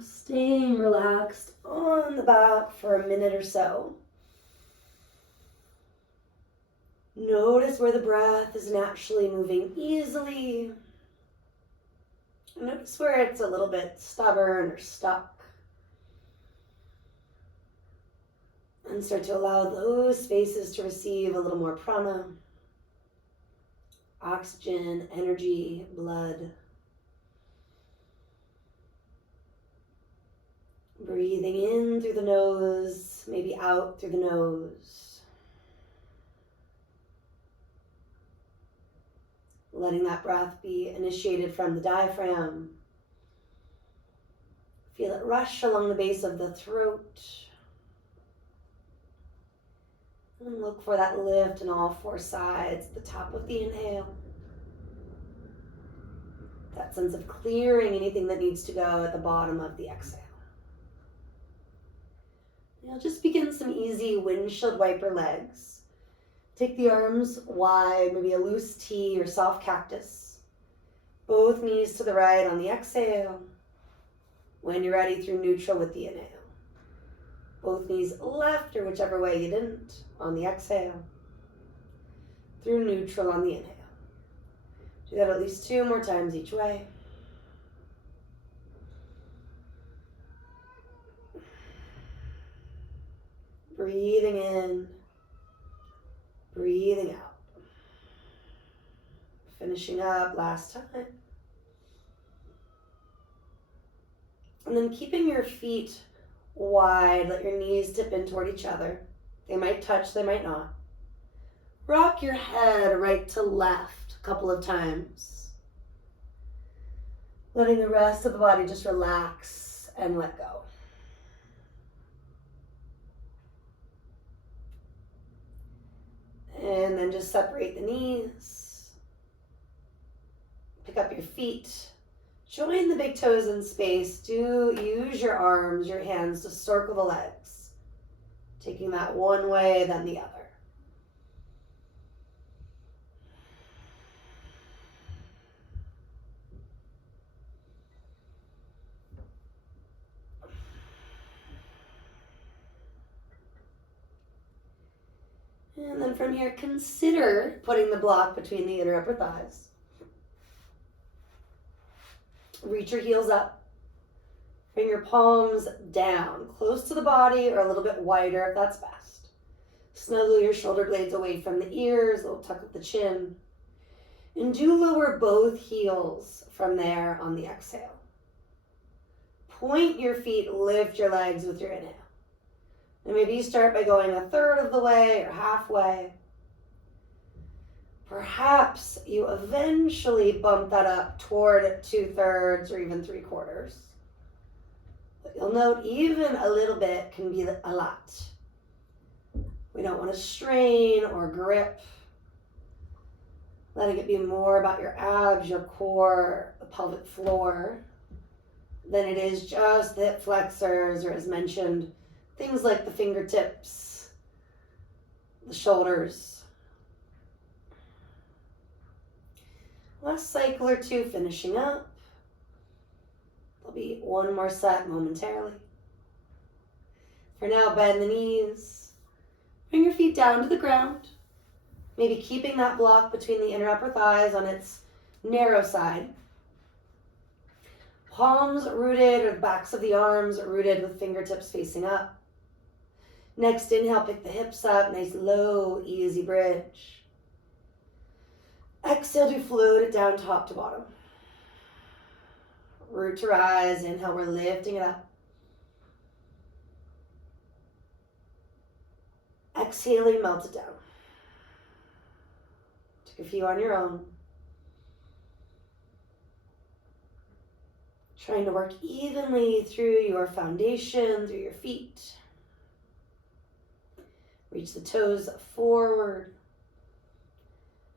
Staying relaxed on the back for a minute or so. Notice where the breath is naturally moving easily. Notice where it's a little bit stubborn or stuck. And start to allow those spaces to receive a little more prana, oxygen, energy, blood. Breathing in through the nose, maybe out through the nose. Letting that breath be initiated from the diaphragm. Feel it rush along the base of the throat. And look for that lift in all four sides at the top of the inhale. That sense of clearing anything that needs to go at the bottom of the exhale. Now just begin some easy windshield wiper legs. Take the arms wide, maybe a loose T or soft cactus. Both knees to the right on the exhale. When you're ready, through neutral with the inhale. Both knees left or whichever way you didn't on the exhale. Through neutral on the inhale. Do that at least 2 more times each way. Breathing in, breathing out. Finishing up last time. And then keeping your feet wide, let your knees dip in toward each other. They might touch, they might not. Rock your head right to left a couple of times. Letting the rest of the body just relax and let go. And then just separate the knees. Pick up your feet. Join the big toes in space. Do use your arms, your hands to circle the legs. Taking that one way, then the other. And then from here, consider putting the block between the inner upper thighs. Reach your heels up. Bring your palms down, close to the body or a little bit wider if that's best. Snuggle your shoulder blades away from the ears, a little tuck of the chin. And do lower both heels from there on the exhale. Point your feet, lift your legs with your inhale. And maybe you start by going 1/3 of the way or halfway. Perhaps you eventually bump that up toward 2/3 or even 3/4. But you'll note even a little bit can be a lot. We don't want to strain or grip. Letting it be more about your abs, your core, the pelvic floor, than it is just the hip flexors, or as mentioned, things like the fingertips, the shoulders. Last cycle or two finishing up. There'll be one more set momentarily. For now, bend the knees. Bring your feet down to the ground. Maybe keeping that block between the inner upper thighs on its narrow side. Palms rooted, or the backs of the arms rooted with fingertips facing up. Next inhale, pick the hips up, nice low, easy bridge. Exhale to float it down top to bottom. Root to rise, inhale, we're lifting it up. Exhaling, melt it down. Take a few on your own. Trying to work evenly through your foundation, through your feet. Reach the toes forward.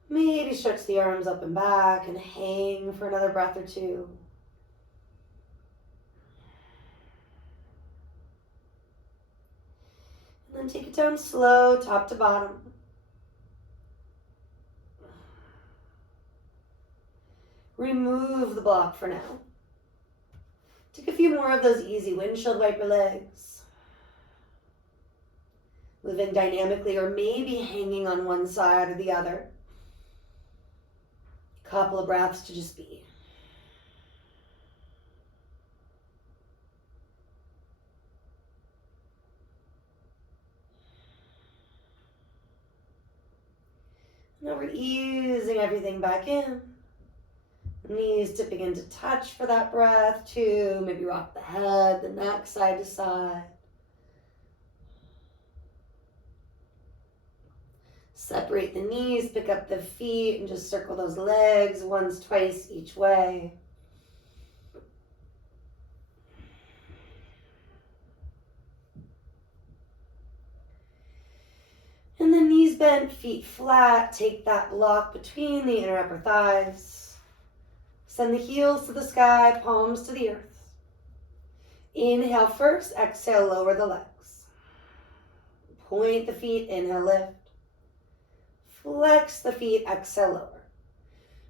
Maybe stretch the arms up and back and hang for another breath or two. And then take it down slow, top to bottom. Remove the block for now. Take a few more of those easy windshield wiper legs. Moving dynamically or maybe hanging on one side or the other. Couple of breaths to just be. Now we're easing everything back in. Knees dipping into touch for that breath too. Maybe rock the head, the neck side to side. Separate the knees, pick up the feet, and just circle those legs once, twice each way. And then knees bent, feet flat. Take that block between the inner upper thighs. Send the heels to the sky, palms to the earth. Inhale first, exhale, lower the legs. Point the feet, inhale, lift. Flex the feet, exhale, lower.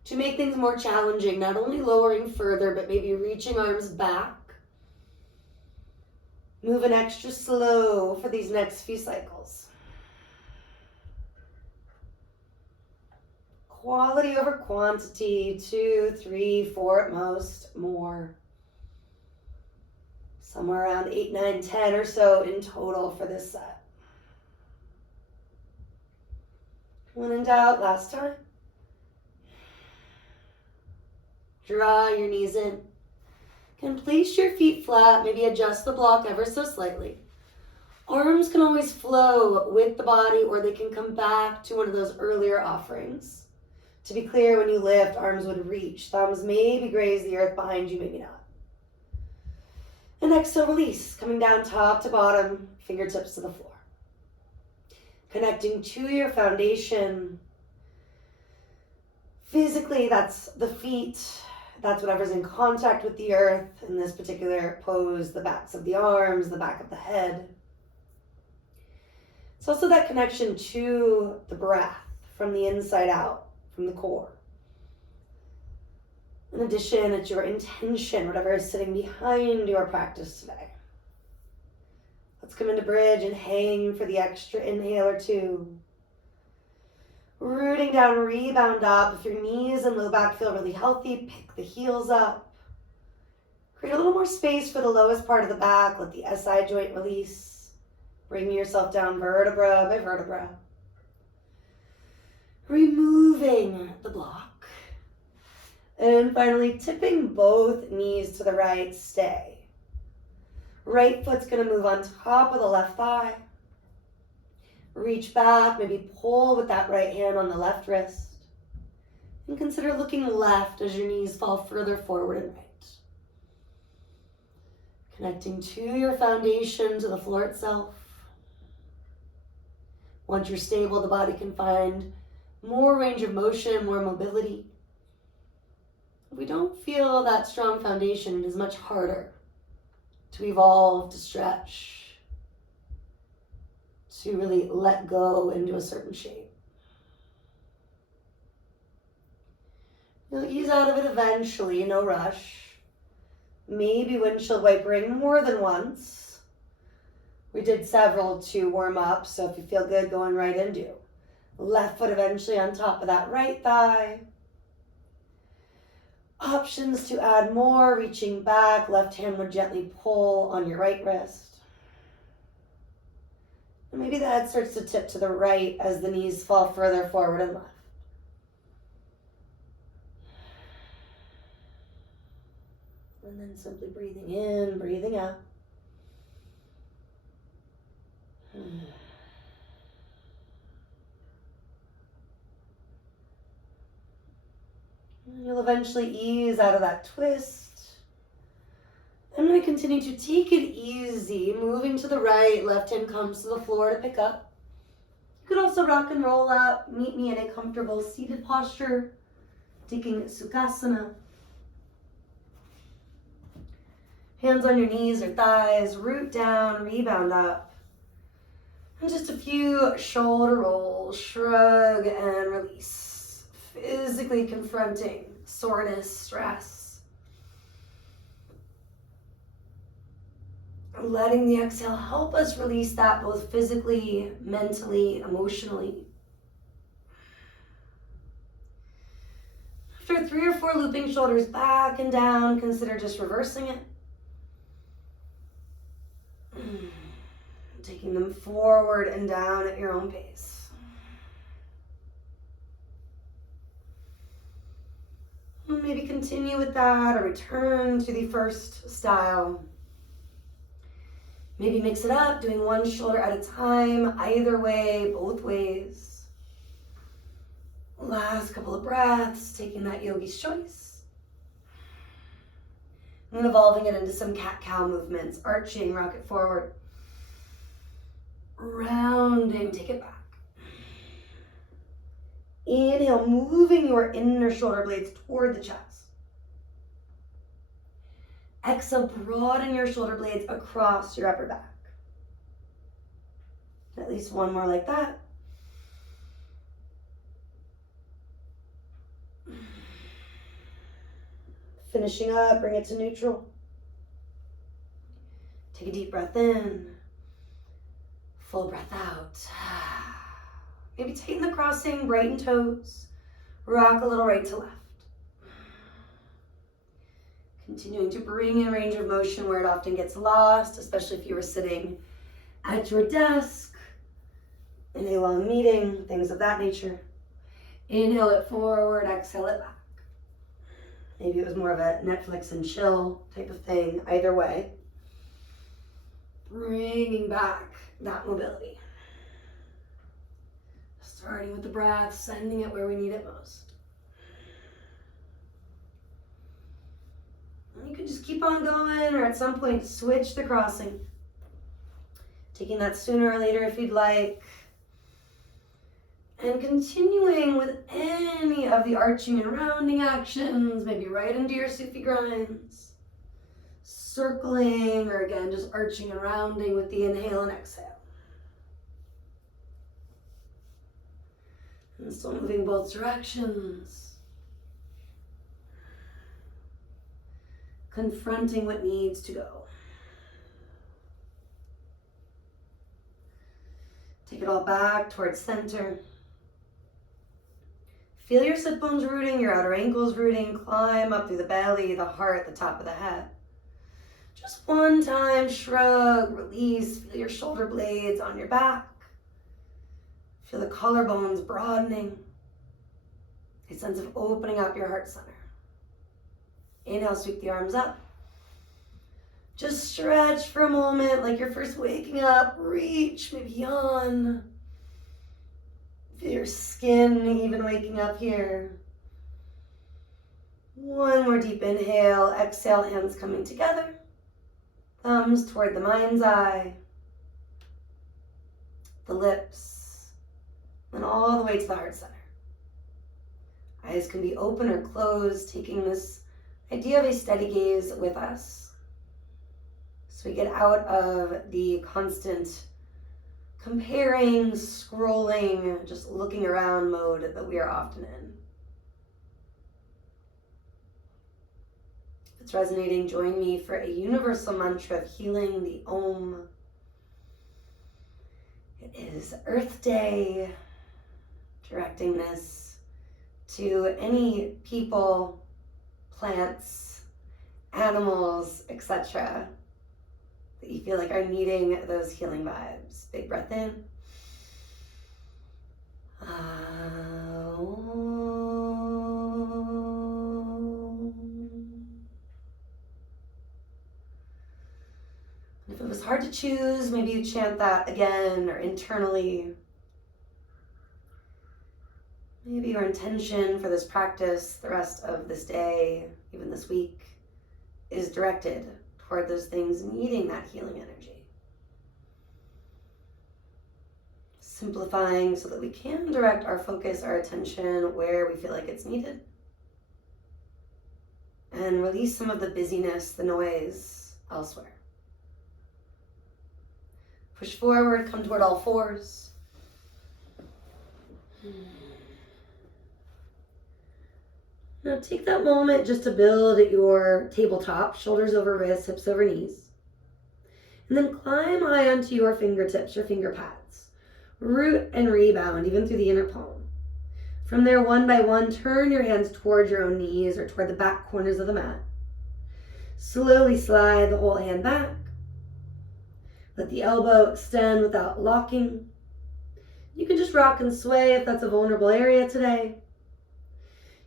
To make things more challenging, not only lowering further, but maybe reaching arms back. Moving extra slow for these next few cycles. Quality over quantity, 2, 3, 4 at most, more. Somewhere around 8, 9, 10 or so in total for this set. When in doubt, last time. Draw your knees in. Can place your feet flat, maybe adjust the block ever so slightly. Arms can always flow with the body, or they can come back to one of those earlier offerings. To be clear, when you lift, arms would reach. Thumbs maybe graze the earth behind you, maybe not. And exhale, release, coming down top to bottom, fingertips to the floor. Connecting to your foundation. Physically, that's the feet. That's whatever's in contact with the earth. In this particular pose, the backs of the arms, the back of the head. It's also that connection to the breath from the inside out, from the core. In addition, it's your intention, whatever is sitting behind your practice today. Let's come into bridge and hang for the extra inhale or two. Rooting down, rebound up. If your knees and low back feel really healthy, pick the heels up. Create a little more space for the lowest part of the back. Let the SI joint release. Bring yourself down vertebra by vertebra. Removing the block. And finally, tipping both knees to the right, stay. Right foot's going to move on top of the left thigh. Reach back, maybe pull with that right hand on the left wrist. And consider looking left as your knees fall further forward and right. Connecting to your foundation, to the floor itself. Once you're stable, the body can find more range of motion, more mobility. If we don't feel that strong foundation, it is much harder to evolve, to stretch, to really let go into a certain shape. You'll ease out of it eventually, no rush. Maybe windshield wipering more than once. We did several to warm up, so if you feel good, going right into. Left foot eventually on top of that right thigh. Options to add more, reaching back, left hand would gently pull on your right wrist. And maybe the head starts to tip to the right as the knees fall further forward and left. And then simply breathing in, breathing out. You'll eventually ease out of that twist. And we continue to take it easy, moving to the right, left hand comes to the floor to pick up. You could also rock and roll up, meet me in a comfortable seated posture, taking Sukhasana. Hands on your knees or thighs, root down, rebound up. And just a few shoulder rolls, shrug and release. Physically confronting soreness, stress. letting the exhale help us release that both physically, mentally, emotionally. After 3 or 4 looping shoulders back and down, consider just reversing it. Taking them forward and down at your own pace. And maybe continue with that or return to the first style. Maybe mix it up, doing one shoulder at a time, either way, both ways. Last couple of breaths, taking that yogi's choice. And evolving it into some cat-cow movements, arching, rocket forward. Rounding, take it back. Inhale, moving your inner shoulder blades toward the chest. Exhale, broaden your shoulder blades across your upper back. At least one more like that. Finishing up, bring it to neutral. Take a deep breath in. Full breath out. Maybe tighten the crossing, brighten toes. Rock a little right to left. Continuing to bring in range of motion where it often gets lost, especially if you were sitting at your desk in a long meeting, things of that nature. Inhale it forward, exhale it back. Maybe it was more of a Netflix and chill type of thing. Either way, bringing back that mobility. Starting with the breath, sending it where we need it most. And you can just keep on going, or at some point switch the crossing. Taking that sooner or later if you'd like. And continuing with any of the arching and rounding actions, maybe right into your Sufi grinds. Circling, or again, just arching and rounding with the inhale and exhale. And still moving both directions. Confronting what needs to go. Take it all back towards center. Feel your sit bones rooting, your outer ankles rooting. Climb up through the belly, the heart, the top of the head. Just one time, shrug, release. Feel your shoulder blades on your back. Feel the collarbones broadening. A sense of opening up your heart center. Inhale, sweep the arms up. Just stretch for a moment like you're first waking up. Reach, maybe yawn. Feel your skin even waking up here. One more deep inhale. Exhale, hands coming together. Thumbs toward the mind's eye. The lips. And all the way to the heart center. Eyes can be open or closed, taking this idea of a steady gaze with us. So we get out of the constant comparing, scrolling, just looking around mode that we are often in. If it's resonating, join me for a universal mantra of healing, the Om. It is Earth Day, directing this to any people, plants, animals, etc. that you feel like are needing those healing vibes. Big breath in. If it was hard to choose, maybe you chant that again or internally. Maybe your intention for this practice, the rest of this day, even this week, is directed toward those things needing that healing energy. Simplifying so that we can direct our focus, our attention where we feel like it's needed. And release some of the busyness, the noise elsewhere. Push forward, come toward all fours. Now take that moment just to build at your tabletop, shoulders over wrists, hips over knees. And then climb high onto your fingertips, your finger pads. Root and rebound, even through the inner palm. From there, one by one, turn your hands toward your own knees or toward the back corners of the mat. Slowly slide the whole hand back. Let the elbow extend without locking. You can just rock and sway if that's a vulnerable area today.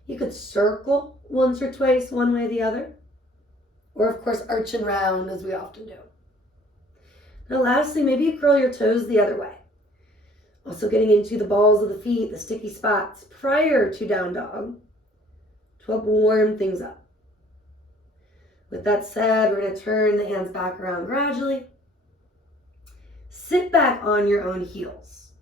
You could circle once or twice, one way or the other. Or, of course, arch and round, as we often do. Now, lastly, maybe you curl your toes the other way. Also getting into the balls of the feet, the sticky spots, prior to down dog to help warm things up. With that said, we're going to turn the hands back around gradually. Sit back on your own heels.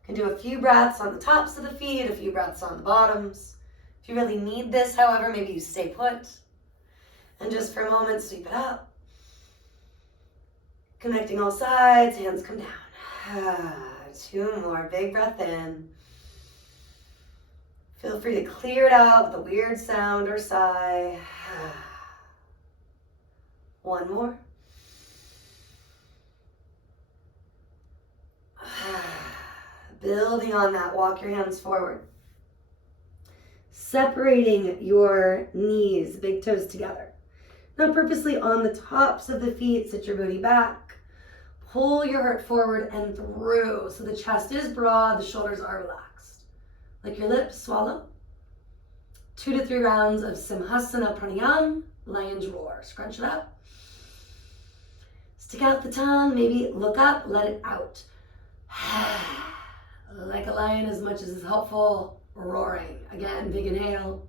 You can do a few breaths on the tops of the feet, a few breaths on the bottoms. If you really need this, however, maybe you stay put. And just for a moment, sweep it up. Connecting all sides, hands come down. 2 more, big breath in. Feel free to clear it out with a weird sound or sigh. 1 more. Building on that, walk your hands forward. Separating your knees, big toes together. Now purposely on the tops of the feet, sit your booty back. Pull your heart forward and through. So the chest is broad, the shoulders are relaxed. Like your lips, swallow. 2 to 3 rounds of Simhasana Pranayama, lion's roar. Scrunch it up. Stick out the tongue, maybe look up, let it out. Like a lion as much as is helpful, roaring. Again, big inhale.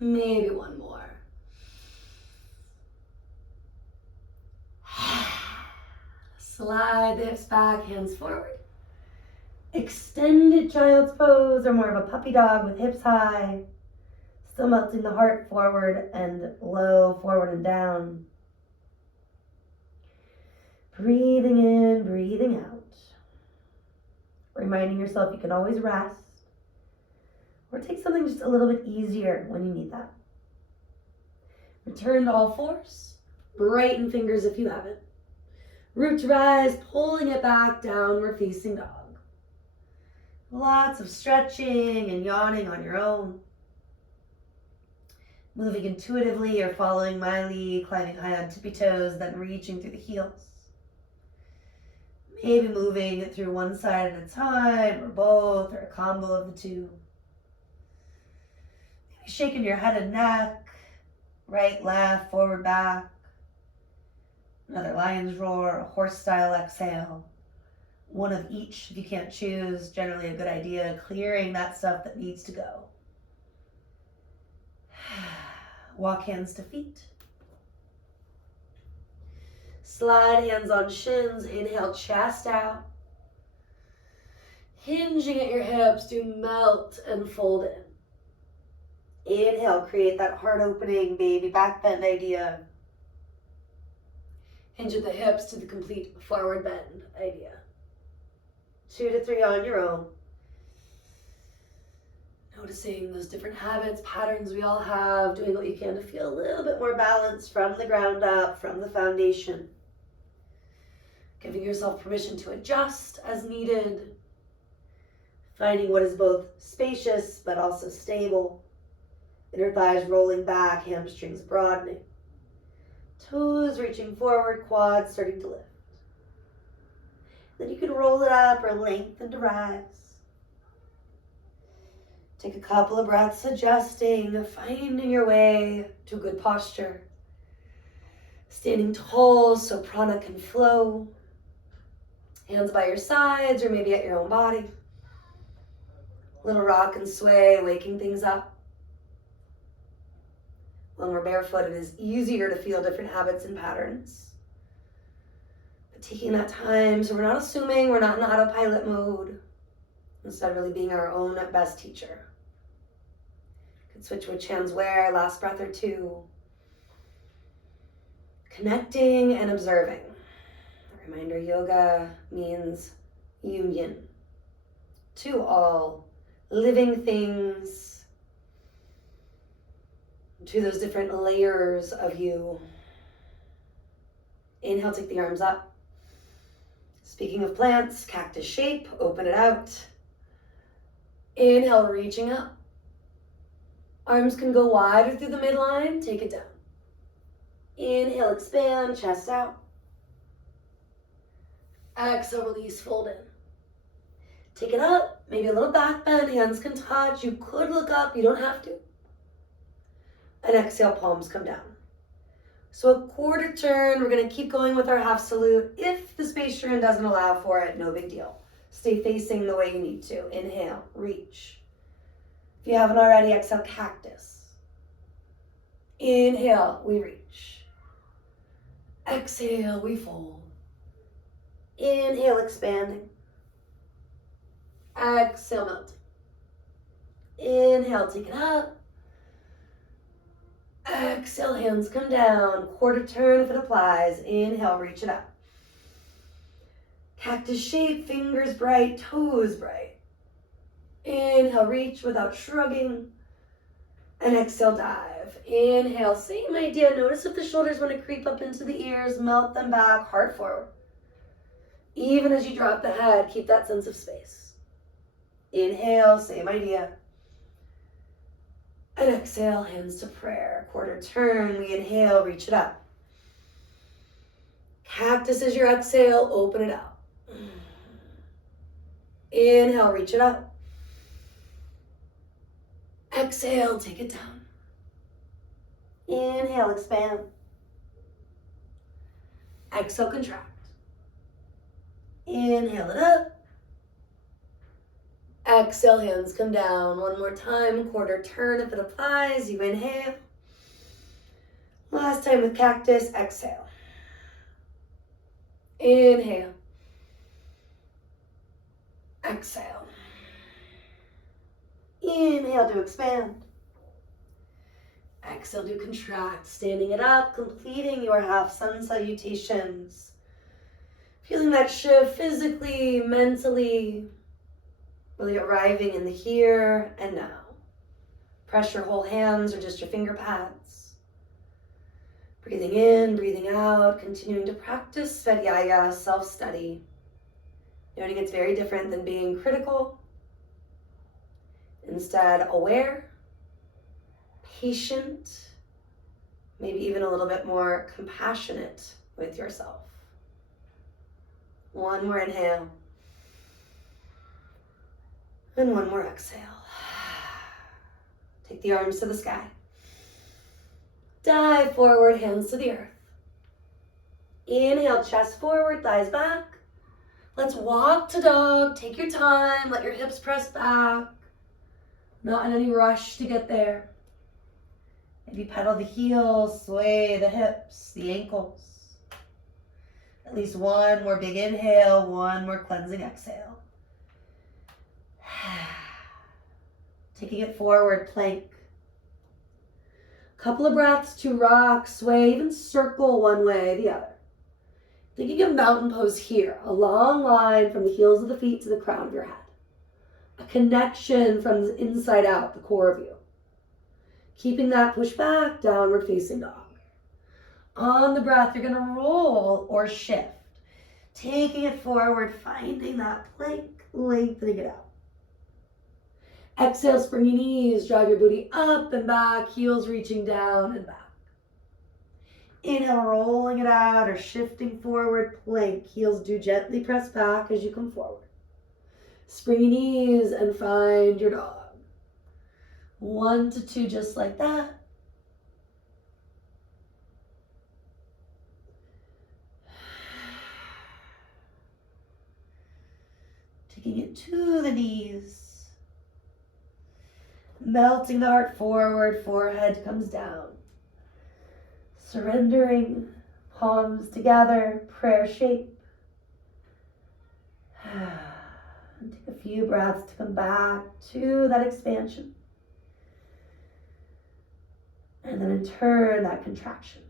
Maybe 1 more. Slide the hips back, hands forward. Extended child's pose or more of a puppy dog with hips high. Still melting the heart forward and low, forward and down. Breathing in, breathing out. Reminding yourself you can always rest or take something just a little bit easier when you need that. Return to all fours. Brighten fingers if you haven't. Root to rise, pulling it back, downward facing dog. Lots of stretching and yawning on your own. Moving intuitively or following my lead, climbing high on tippy toes, then reaching through the heels. Maybe moving through one side at a time, or both, or a combo of the two. Maybe shaking your head and neck, right, left, forward, back. Another lion's roar, a horse style exhale. One of each if you can't choose, generally a good idea, clearing that stuff that needs to go. Walk hands to feet. Slide hands on shins, inhale, chest out. Hinging at your hips, do melt and fold in. Inhale, create that heart opening, baby back bend idea. Hinge at the hips to the complete forward bend idea. 2 to 3 on your own. Noticing those different habits, patterns we all have, doing what you can to feel a little bit more balance from the ground up, from the foundation. Giving yourself permission to adjust as needed. Finding what is both spacious but also stable. Inner thighs rolling back, hamstrings broadening. Toes reaching forward, quads starting to lift. Then you can roll it up or lengthen to rise. Take a couple of breaths adjusting, finding your way to good posture. Standing tall so prana can flow. Hands by your sides or maybe at your own body. Little rock and sway, waking things up. When we're barefoot, it is easier to feel different habits and patterns. But taking that time, so we're not assuming, we're not in autopilot mode. Instead, really being our own best teacher. Could switch which hands where, last breath or 2. Connecting and observing. A reminder, yoga means union to all living things. to those different layers of you. Inhale, take the arms up. Speaking of plants, cactus shape, open it out. Inhale, reaching up. Arms can go wider through the midline, take it down. Inhale, expand, chest out. Exhale, release, fold in. Take it up, maybe a little back bend, hands can touch. You could look up, you don't have to. And exhale, palms come down. So a quarter turn, we're gonna keep going with our half salute. If the space you're in doesn't allow for it, no big deal. Stay facing the way you need to. Inhale, reach. If you haven't already, exhale, cactus. Inhale, we reach. Exhale, we fold. Inhale, expanding. Exhale, melting. Inhale, take it up. Exhale, hands come down. Quarter turn if it applies. Inhale, reach it up. Cactus shape, fingers bright, toes bright. Inhale, reach without shrugging. And exhale, dive. Inhale, same idea. Notice if the shoulders want to creep up into the ears, melt them back, heart forward. Even as you drop the head, keep that sense of space. Inhale, same idea. And exhale, hands to prayer. Quarter turn, we inhale, reach it up. Cactus is your exhale, open it out. Inhale, reach it up. Exhale, take it down. Inhale, expand. Exhale, contract. Inhale it up. Exhale, hands come down. One more time, quarter turn if it applies. You inhale. Last time with cactus, exhale. Inhale. Exhale. Inhale to expand. Exhale to contract. Standing it up, completing your half sun salutations. Feeling that shift physically, mentally, really arriving in the here and now. Press your whole hands or just your finger pads. Breathing in, breathing out, continuing to practice Svadhyaya, self-study. Noting it's very different than being critical. Instead, aware, patient, maybe even a little bit more compassionate with yourself. One more inhale. And one more exhale. Take the arms to the sky. Dive forward, hands to the earth. Inhale, chest forward, thighs back. Let's walk to dog. Take your time. Let your hips press back. Not in any rush to get there. Maybe pedal the heels, sway the hips, the ankles. At least one more big inhale, one more cleansing exhale. Taking it forward, plank. Couple of breaths to rock, sway, even circle one way, the other. Thinking of mountain pose here, a long line from the heels of the feet to the crown of your head. A connection from the inside out, the core of you. Keeping that push back, downward facing dog. On the breath, you're gonna roll or shift. Taking it forward, finding that plank, lengthening it out. Exhale, spring your knees, drive your booty up and back, heels reaching down and back. Inhale, rolling it out or shifting forward, plank. Heels do gently press back as you come forward. Spring your knees and find your dog. 1 to 2, just like that. Taking it to the knees. Melting the heart forward, forehead comes down. Surrendering, palms together, prayer shape. And take a few breaths to come back to that expansion. And then in turn, that contraction.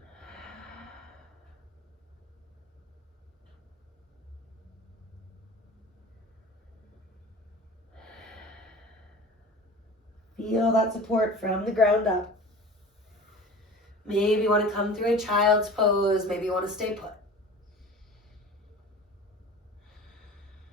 Feel that support from the ground up. Maybe you want to come through a child's pose. Maybe you want to stay put.